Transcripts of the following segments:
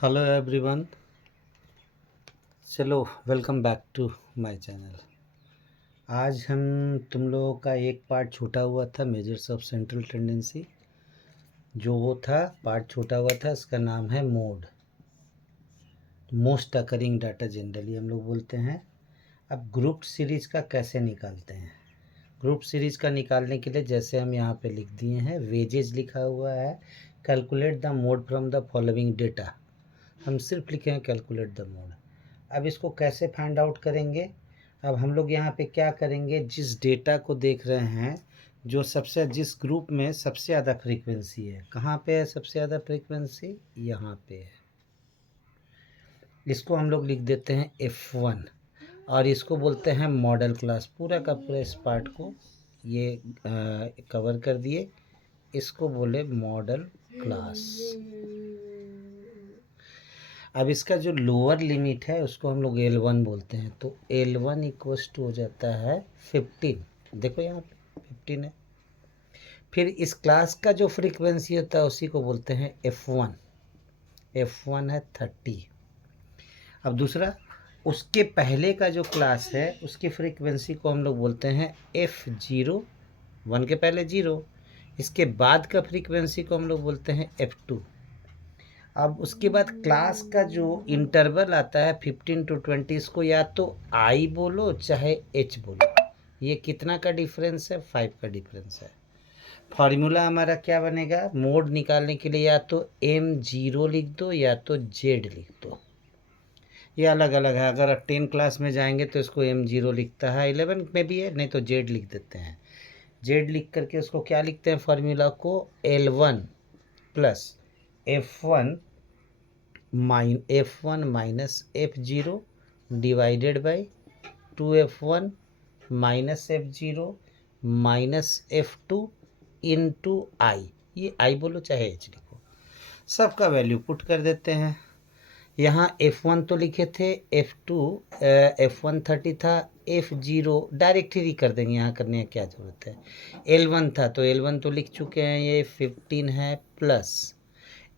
Hello everyone. चलो, welcome back to my channel. आज हम तुम लोगों का एक पार्ट छूटा हुआ था, मेजर्स ऑफ सेंट्रल टेंडेंसी। जो वो था पार्ट छूटा हुआ था, इसका नाम है mode, most occurring data generally हम लोग बोलते हैं। अब ग्रुप सीरीज का कैसे निकालते हैं? ग्रुप सीरीज का निकालने के लिए जैसे हम यहाँ पे लिख दिए हैं, वेजेज लिखा हुआ है, calculate the mode from the following data. हम सिर्फ लिखे हैं कैलकुलेट द मोड। अब इसको कैसे फाइंड आउट करेंगे? अब हम लोग यहाँ पे क्या करेंगे, जिस डेटा को देख रहे हैं, जो सबसे जिस ग्रुप में सबसे ज़्यादा फ्रीक्वेंसी है, कहाँ पे है सबसे ज़्यादा फ्रीक्वेंसी? यहाँ पे है। इसको हम लोग लिख देते हैं F1 और इसको बोलते हैं मॉडल क्लास। पूरा का पूरा इस पार्ट को ये कवर कर दिए, इसको बोले मॉडल क्लास। अब इसका जो लोअर लिमिट है उसको हम लोग L1 बोलते हैं, तो L1 इक्वल्स टू हो जाता है 15। देखो यहाँ पे 15 है। फिर इस क्लास का जो फ्रीक्वेंसी होता है उसी को बोलते हैं F1। F1 है 30। अब दूसरा, उसके पहले का जो क्लास है उसकी फ्रीक्वेंसी को हम लोग बोलते हैं F0। 1 के पहले 0। इसके बाद का फ्रीक्वेंसी को हम लोग बोलते हैं F2। अब उसके बाद क्लास का जो इंटरवल आता है 15 to 20, इसको या तो आई बोलो चाहे एच बोलो। ये कितना का डिफरेंस है? 5 का डिफरेंस है। फार्मूला हमारा क्या बनेगा मोड निकालने के लिए? या तो M0 लिख दो या तो Z लिख दो। ये अलग अलग है। अगर आप 10 क्लास में जाएंगे तो इसको M0 लिखता है, 11 में भी है, नहीं तो Z लिख देते हैं। Z लिख करके उसको क्या लिखते हैं फार्मूला को? L1 plus F1 minus F0 divided by 2F1 minus F0 minus F2 into I. ये आई बोलो चाहे एच लिखो, सबका वैल्यू पुट कर देते हैं। यहाँ F1 तो लिखे थे, F2 F1 30 था, F0 डायरेक्ट ही कर देंगे, यहाँ करने की क्या ज़रूरत है। L1 था तो L1 तो लिख चुके हैं, ये 15 है, प्लस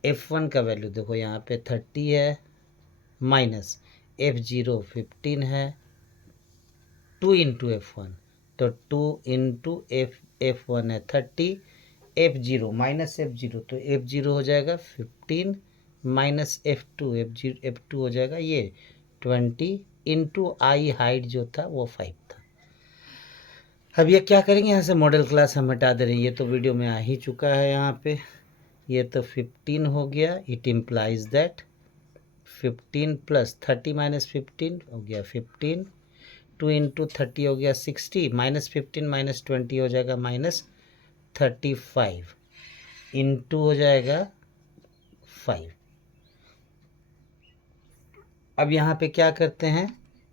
F1 का वैल्यू देखो यहाँ पे 30 है, माइनस F0 15 है, 2 इंटू F1, तो 2 इंटू F1 है 30, F0 माइनस F0, तो F0 हो जाएगा 15 माइनस F2 हो जाएगा ये 20 इंटू आई हाइट जो था वो 5 था। अब ये क्या करेंगे, यहाँ से मॉडल क्लास हम हटा दे रहे हैं, ये तो वीडियो में आ ही चुका है यहाँ पे। ये तो 15 हो गया, it implies that 15 plus 30 minus 15 हो गया 15, 2 इंटू 30 हो गया 60, माइनस 15 माइनस 20 हो जाएगा माइनस 35, इंटू हो जाएगा 5। अब यहाँ पे क्या करते हैं,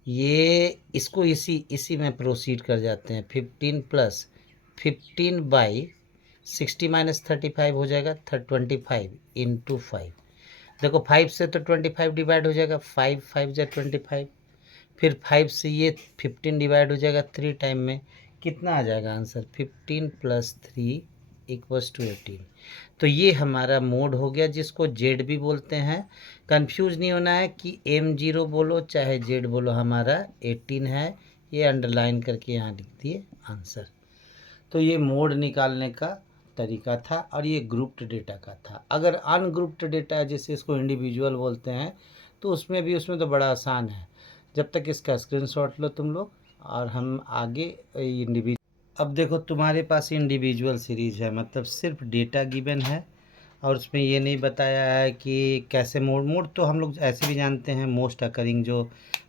ये इसको इसी में प्रोसीड कर जाते हैं। 15 प्लस 15 बाई 60 माइनस 35 हो जाएगा 25 इंटू 5। देखो 5 से तो 25 डिवाइड हो जाएगा, 5 5 जा 25, फिर 5 से ये 15 डिवाइड हो जाएगा 3 टाइम में, कितना आ जाएगा आंसर? 15 plus 3 equals to 18। तो ये हमारा मोड हो गया, जिसको जेड भी बोलते हैं। कंफ्यूज नहीं होना है कि M0 बोलो चाहे जेड बोलो, हमारा 18 है। ये अंडरलाइन करके यहाँ लिख दिए आंसर। तो ये मोड निकालने का तरीका था और ये ग्रुप्ड डेटा का था। अगर अनग्रुप्ड डेटा है, जैसे इसको इंडिविजुअल बोलते हैं, तो उसमें तो बड़ा आसान है। जब तक इसका स्क्रीनशॉट लो तुम लोग, और हम आगे इंडिविजुअल। अब देखो तुम्हारे पास इंडिविजुअल सीरीज है, मतलब सिर्फ डेटा गिवन है और उसमें ये नहीं बताया है कि कैसे मोड तो हम लोग ऐसे भी जानते हैं, मोस्ट अकरिंग जो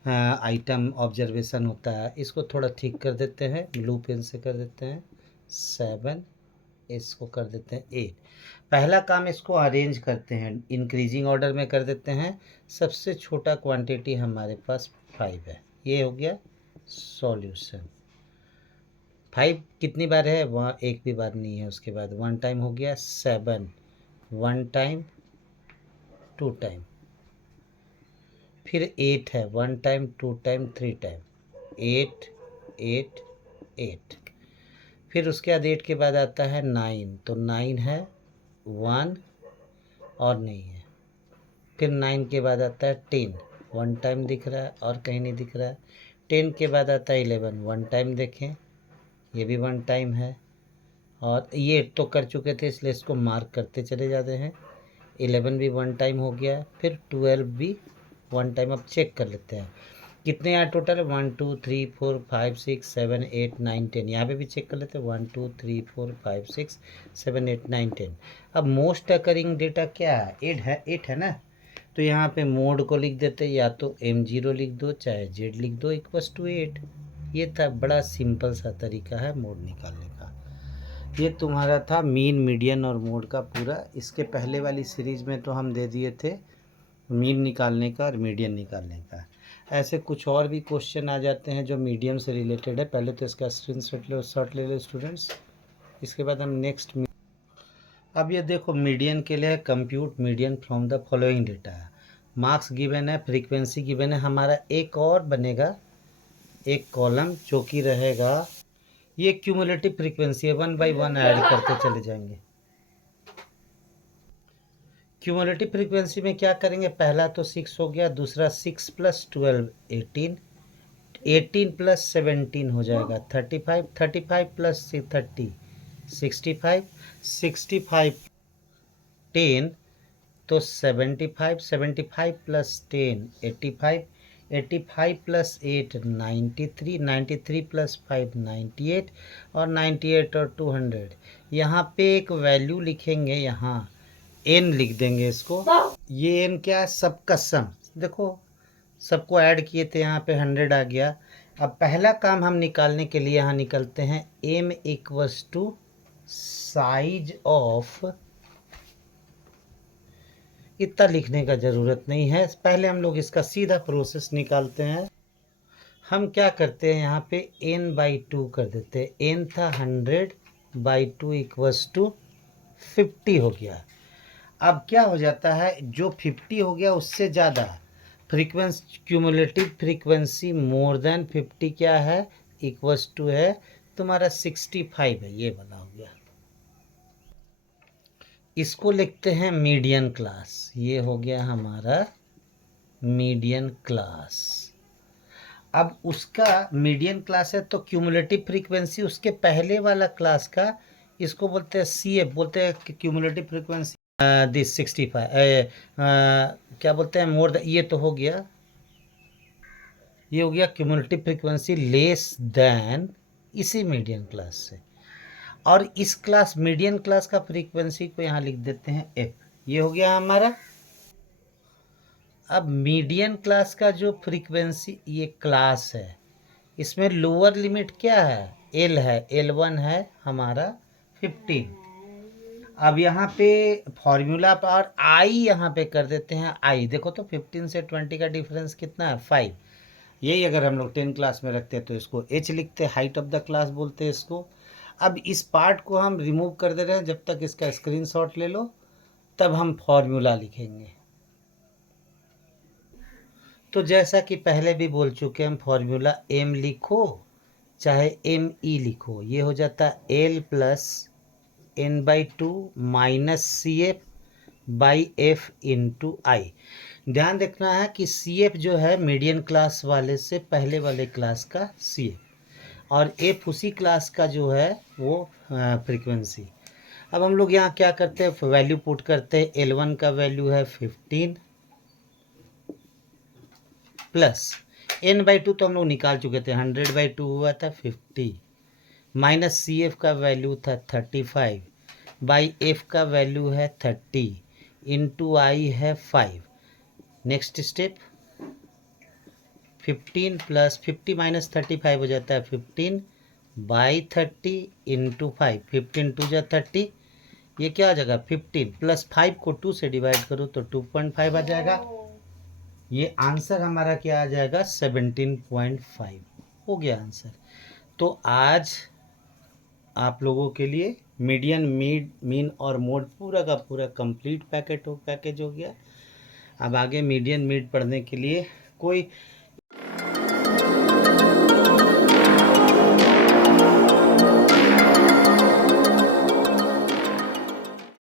आइटम ऑब्जर्वेशन होता है। इसको थोड़ा ठीक कर देते हैं, ब्लू पेन से कर देते हैं 7, इसको कर देते हैं 8। पहला काम, इसको अरेंज करते हैं, इंक्रीजिंग ऑर्डर में कर देते हैं। सबसे छोटा क्वांटिटी हमारे पास 5 है, ये हो गया सॉल्यूशन। 5 कितनी बार है? वहाँ एक भी बार नहीं है। उसके बाद 1 टाइम हो गया 7, 1 टाइम 2 टाइम, फिर 8 है, 1 टाइम 2 टाइम 3 टाइम, 8 8 8। फिर उसके बाद 8 के बाद आता है 9, तो 9 है 1 और नहीं है फिर 9 के बाद आता है 10, 1 टाइम दिख रहा है और कहीं नहीं दिख रहा है। 10 के बाद आता है 11, 1 टाइम देखें, ये भी 1 टाइम है। और ये तो कर चुके थे इसलिए इसको मार्क करते चले जाते हैं। 11 भी 1 टाइम हो गया है, फिर 12 भी 1 टाइम। अब चेक कर लेते हैं कितने यहाँ टोटल है। 1 2 3 4 5 6 7 8 9 10। यहाँ पे भी चेक कर लेते हैं 1 2 3 4 5 6 7 8 9 10। अब मोस्ट अकरिंग डेटा क्या है, 8 है ना। तो यहाँ पे मोड को लिख देते हैं, या तो M0 लिख दो चाहे Z लिख दो इक्वस टू 8। ये था, बड़ा सिंपल सा तरीका है मोड निकालने का। ये तुम्हारा था मीन, मीडियन और मोड का पूरा। इसके पहले वाली सीरीज में तो हम दे दिए थे मीन निकालने का और मीडियन निकालने का। ऐसे कुछ और भी क्वेश्चन आ जाते हैं जो मीडियम से रिलेटेड है। पहले तो इसका स्क्रीनशॉट ले लो स्टूडेंट्स, इसके बाद हम नेक्स्ट। अब ये देखो मीडियन के लिए compute median from the following data. Marks given है, फ्रीक्वेंसी गिवन है। हमारा एक और बनेगा एक कॉलम जो कि रहेगा, ये क्यूमुलेटिव फ्रीक्वेंसी है, 1 बाई 1 ऐड करते चले जाएंगे। क्यूमुलेटिव फ्रीक्वेंसी में क्या करेंगे, पहला तो 6 हो गया, दूसरा 6 + 12 18, 18 + 17 हो जाएगा 35, 35 + 30 65, 65 10 तो 75, 75 + 10 85, 85 + 8 93, 93 + 5 98 और 98 और 200। यहाँ पे एक वैल्यू लिखेंगे, यहाँ n लिख देंगे इसको। ये n क्या है, सबका सम। देखो सबको ऐड किए थे, यहाँ पे 100 आ गया। अब पहला काम हम निकालने के लिए यहाँ निकलते हैं m = साइज ऑफ। इतना लिखने का ज़रूरत नहीं है, पहले हम लोग इसका सीधा प्रोसेस निकालते हैं। हम क्या करते हैं, यहाँ पे n/2 कर देते हैं। n था 100/2 = 50 हो गया। अब क्या हो जाता है, जो 50 हो गया उससे ज़्यादा frequency, cumulative frequency more than 50 क्या है, = है तुम्हारा 65 है, ये वाला हो गया। इसको लिखते हैं मीडियन क्लास। ये हो गया हमारा मीडियन क्लास। अब उसका मीडियन क्लास है तो क्यूमुलेटिव फ्रीक्वेंसी उसके पहले वाला क्लास का, इसको बोलते हैं CF, बोलते हैं क्यूमुलेटिव फ्रीक्वेंसी दिस 65 क्या बोलते हैं मोर। ये तो हो गया, ये हो गया क्यूमुलेटिव फ्रीक्वेंसी लेस देन इसी मीडियन क्लास से। और इस क्लास मीडियन क्लास का फ्रीक्वेंसी को यहाँ लिख देते हैं F। ये हो गया हमारा। अब मीडियन क्लास का जो फ्रीक्वेंसी, ये क्लास है, इसमें लोअर लिमिट क्या है, L है, L1 है हमारा 15। अब यहाँ पे फॉर्मूला पर I यहाँ पे कर देते हैं I। देखो तो 15 से 20 का डिफरेंस कितना है, 5। यही अगर हम लोग 10 क्लास में रखते हैं तो इसको H लिखते हैं, हाइट ऑफ द क्लास बोलते हैं इसको। अब इस पार्ट को हम रिमूव कर दे रहे हैं, जब तक इसका स्क्रीनशॉट ले लो तब हम फॉर्मूला लिखेंगे। तो जैसा कि पहले भी बोल चुके हैं, हम फॉर्मूला M लिखो चाहे ME लिखो, ये हो जाता है L + n/2 - CF/F × I। ध्यान रखना है कि CF जो है मीडियन क्लास वाले से पहले वाले क्लास का CF, और F उसी क्लास का जो है वो फ्रीक्वेंसी। अब हम लोग यहाँ क्या करते हैं, वैल्यू पुट करते हैं। L1 का वैल्यू है 15 प्लस n/2 तो हम लोग निकाल चुके थे, 100/2 हुआ था 50, माइनस CF का वैल्यू था 35, बाई F का वैल्यू है 30, इंटू I है 5। नेक्स्ट स्टेप 15 + 50 - 35 हो जाता है 15/30 इंटू 5, 15 2 जा 30, ये क्या आ जाएगा 15 + 5 को 2 से डिवाइड करो तो 2.5 आ जाएगा। ये आंसर हमारा क्या आ जाएगा 17.5 हो गया आंसर। तो आज आप लोगों के लिए मीडियन, मीन और मोड पूरा का पूरा कंप्लीट पैकेज हो गया। अब आगे मीडियन, मीड पढ़ने के लिए कोई